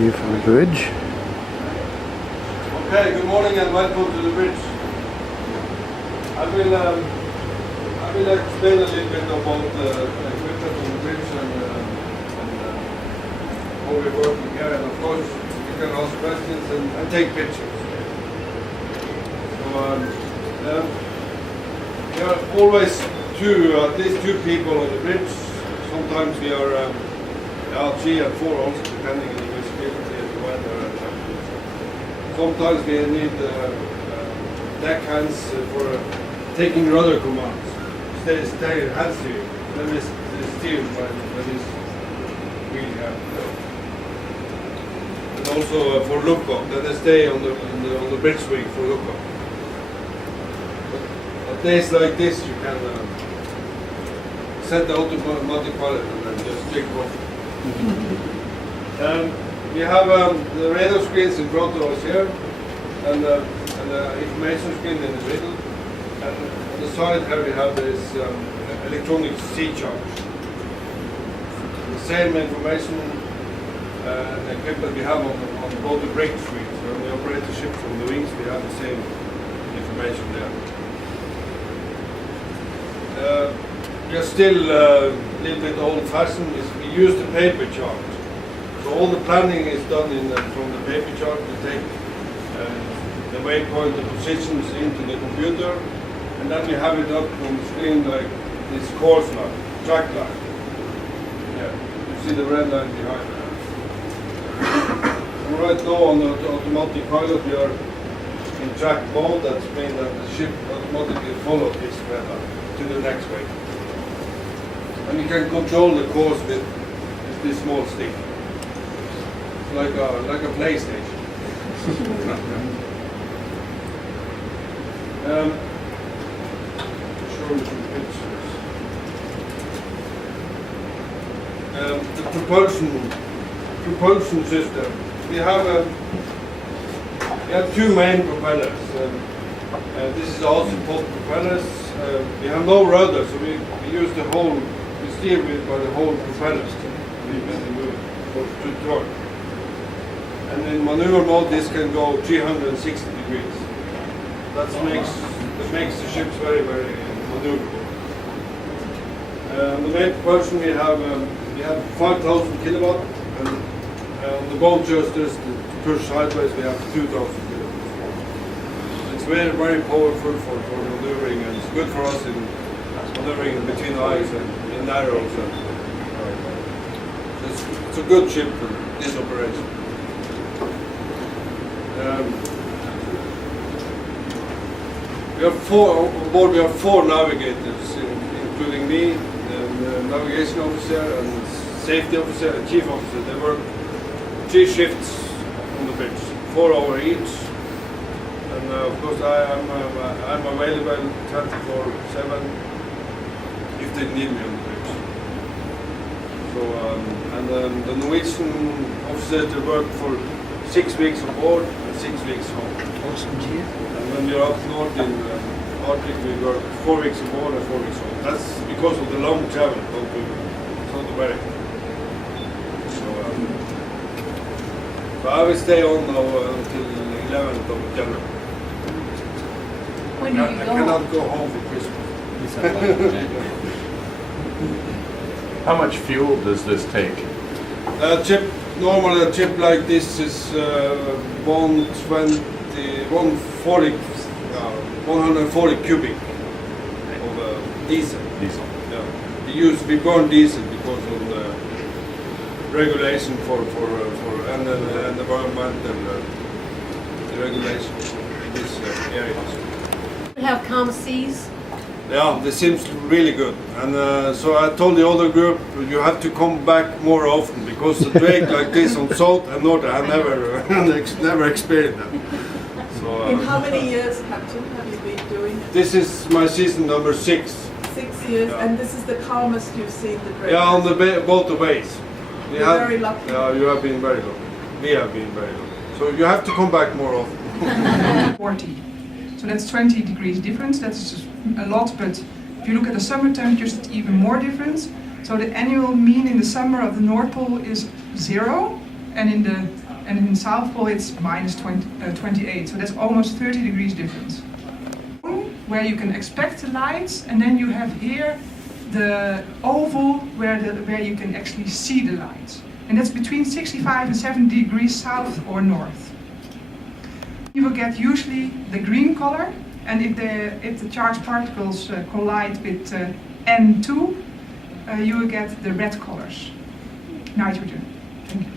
view from the bridge. Okay, good morning and welcome to the bridge. I will explain a little bit about the equipment on the bridge and how we're working here, and of course you can ask questions and take pictures. So we are always at least two people on the bridge. Sometimes we are 3 and 4 also, depending on the visibility and the weather and everything. Sometimes we need deck hands for taking rudder commands. Stay hands here. Then we steer by this wheel here. And also for lookout. Then they stay on the bridge wing for lookout. But days like this, you can set the automatic pilot and then just click off. We have the radar screens in front of us here, and the information screen in the middle. And on the side here we have this electronic sea chart. The same information and equipment we have on both the brake screens. When we operate the ship from the wings, we have the same information there. We are still a little bit old-fashioned. We use the paper chart. So all the planning is done from the paper chart. We take the waypoint, the positions into the computer, and then we have it up on the screen like this course line, track line. Yeah, you see the red line behind there. And right now on the automatic pilot, we are in track mode. That means that the ship automatically follows this red line to the next way. And you can control the course with this small stick. Like a PlayStation. Show you some pictures. The propulsion system. We have two main propellers. This is also both propellers. We have no rudder, so we use the whole. We steer by the whole propellers to turn. And in maneuver mode, this can go 360 degrees. That makes the ships very, very maneuverable. The main propulsion we have 5,000 kilowatt, and on the bow thrusters to push sideways we have 2,000 kilowatt. It's very, very powerful for maneuvering, and it's good for us in maneuvering between eyes and in narrows. It's a good ship for this operation. We have on board. We have 4 navigators, including me, the navigation officer, and safety officer, and chief officer. They work 3 shifts on the bridge, 4 hours each. And of course, I'm available 24/7 if they need me on the bridge. So, the Norwegian officers, they work for 6 weeks on board and 6 weeks home. Awesome, Chief. And when we're up north in Arctic, we work 4 weeks on board and 4 weeks home. That's because of the long travel to South America. So I will stay on now until the 11th of January. When do you go? I cannot go home for Christmas. How much fuel does this take? Normally a chip like this is 140 cubic of diesel. Diesel. Yeah. We burn diesel because of the regulation for and environmental regulations in this area. We have calm seas. Yeah, this seems really good, and so I told the other group, you have to come back more often, because the drake like this on south and north, I never experienced that. So, in how many years, Captain, have you been doing it? This is my season number 6. 6 years, yeah. And this is the calmest you've seen the drake? Yeah, on both the ways. You're very lucky. Yeah, you have been very lucky. We have been very lucky. So you have to come back more often. 40. So that's 20 degrees difference. That's just a lot, but if you look at the summer temperatures, it's even more difference. So the annual mean in the summer of the North Pole is 0, and in South Pole it's minus 28. So that's almost 30 degrees difference. Where you can expect the lights, and then you have here the oval where you can actually see the lights. And that's between 65 and 70 degrees south or north. You will get usually the green color, and if the charged particles collide with N2, you will get the red colors. Nitrogen. Thank you.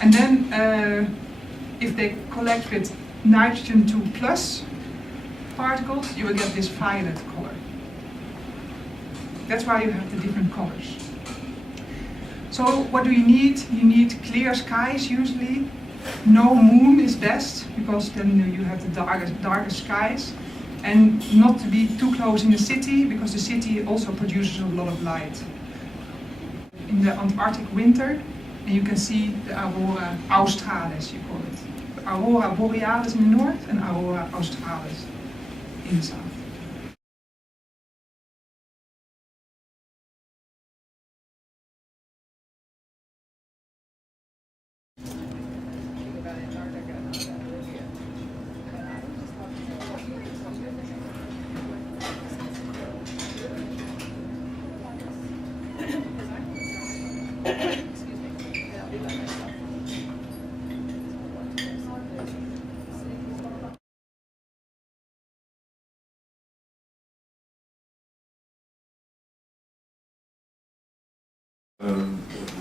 And then if they collect with nitrogen 2 plus particles, you will get this violet color. That's why you have the different colors. So what do you need? You need clear skies usually. No moon is best, because then you have the darkest skies. And not to be too close in the city, because the city also produces a lot of light. In the Antarctic winter, and you can see the aurora australis, you call it. Aurora borealis in the north and aurora australis in the south.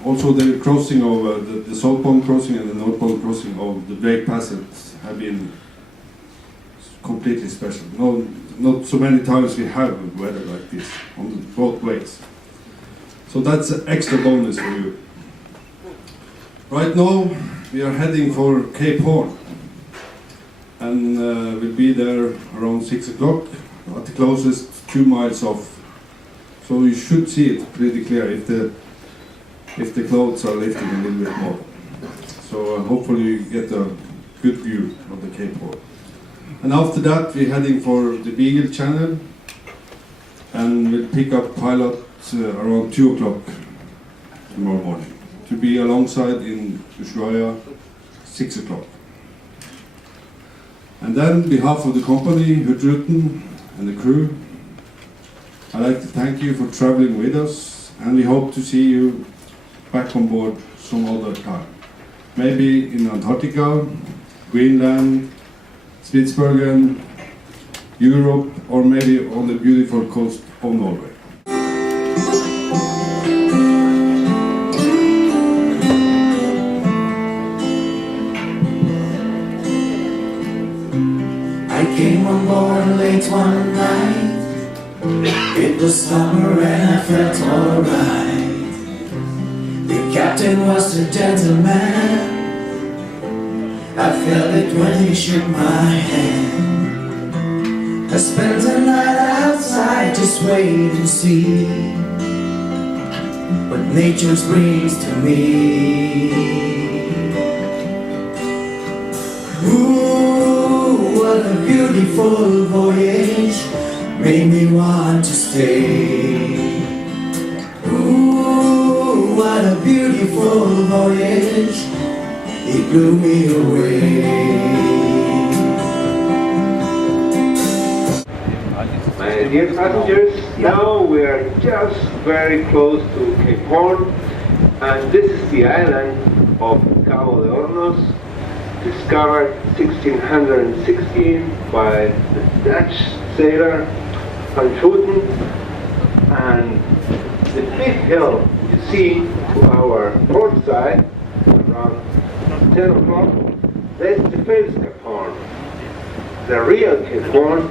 Also, the crossing of the South Pole crossing and the North Pole crossing of the Drake Passage have been completely special. Not so many times we have weather like this on both ways. So that's an extra bonus for you. Right now we are heading for Cape Horn, and we'll be there around 6 o'clock at the closest 2 miles off. So you should see it pretty clear if the clouds are lifting a little bit more. So hopefully you get a good view of the Cape Horn. And after that we're heading for the Beagle Channel, and we'll pick up pilot around 2 o'clock tomorrow morning to be alongside in Ushuaia 6 o'clock. And then on behalf of the company, Hudruten and the crew, I'd like to thank you for traveling with us, and we hope to see you back on board some other time. Maybe in Antarctica, Greenland, Spitsbergen, Europe, or maybe on the beautiful coast of Norway. I came on board late one night. It was summer and I felt alright. The captain was a gentleman. I felt it when he shook my hand. I spent the night outside, just wait and see what nature brings to me. Ooh, what a beautiful voyage, made me want to stay. Ooh, what a beautiful voyage, it blew me away. My dear passengers, now we are just very close to Cape Horn, and this is the island of Cabo de Hornos, discovered 1616 by the Dutch sailor Van Schooten. And the big hill you see to our port side around 10 o'clock, that's the famous Cape Horn. The real Cape Horn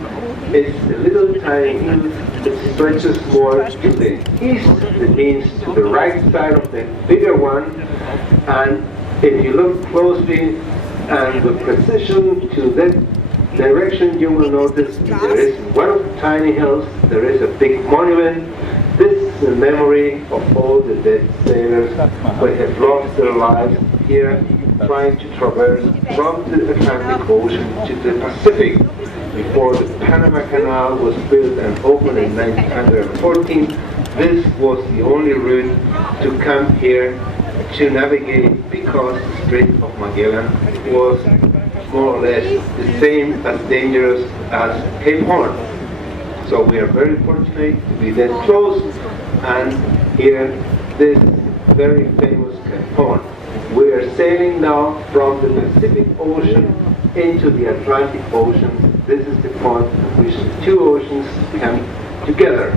is a little tiny hill that stretches more to the east, that means to the right side of the bigger one. And if you look closely and with precision to that direction, you will notice there is one of the tiny hills, there is a big monument. This is the memory of all the dead sailors who have lost their lives here trying to traverse from the Atlantic Ocean to the Pacific before the Panama Canal was built and opened in 1914. This was the only route to come here to navigate because the Strait of Magellan was more or less the same as dangerous as Cape Horn. So we are very fortunate to be that close, and here this very famous Cape Horn. We are sailing now from the Pacific Ocean into the Atlantic Ocean. This is the point at which the two oceans come together.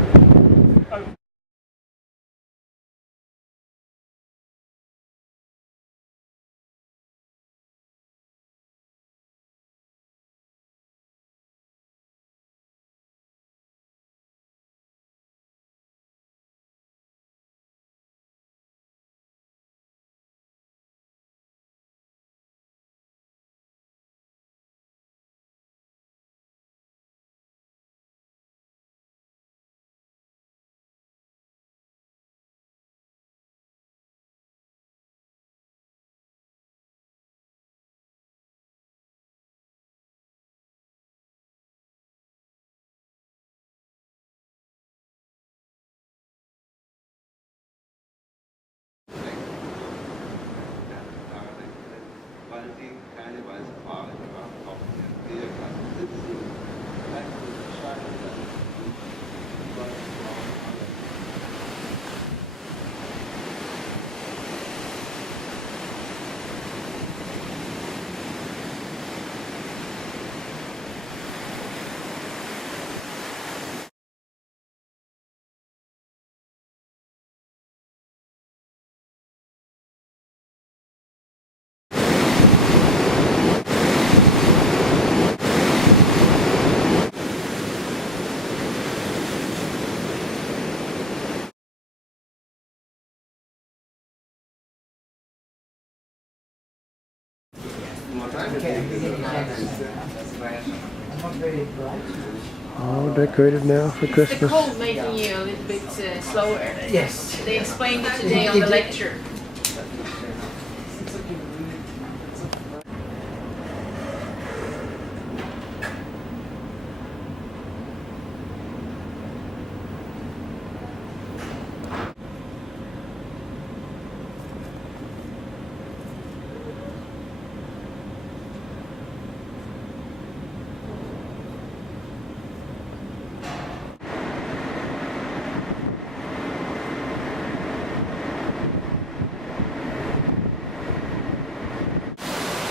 All decorated now for The Christmas. cold making you a little bit slower. Yes. They explained it today on the lecture.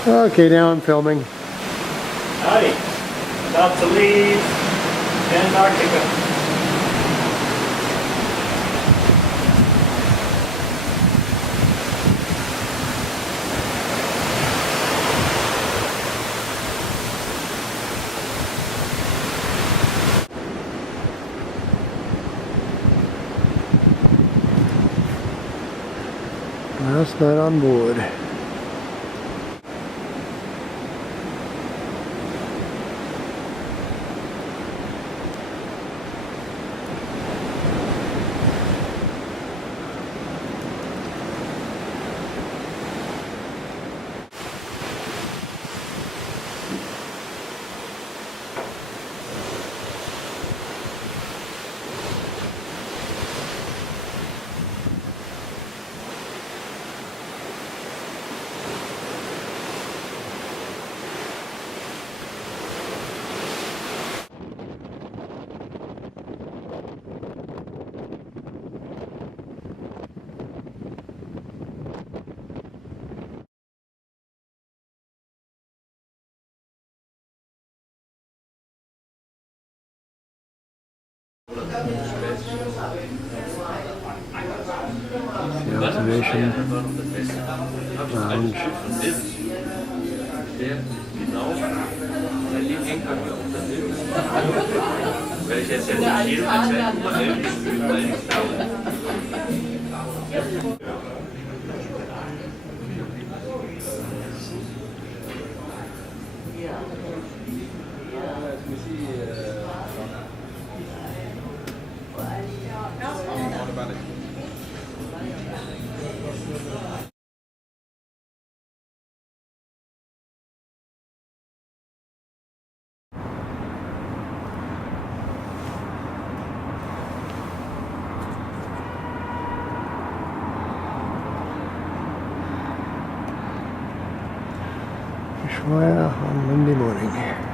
Okay, now I'm filming. Howdy. About to leave Antarctica. Last night on board. The observation lounge. Ushuaia on Monday morning.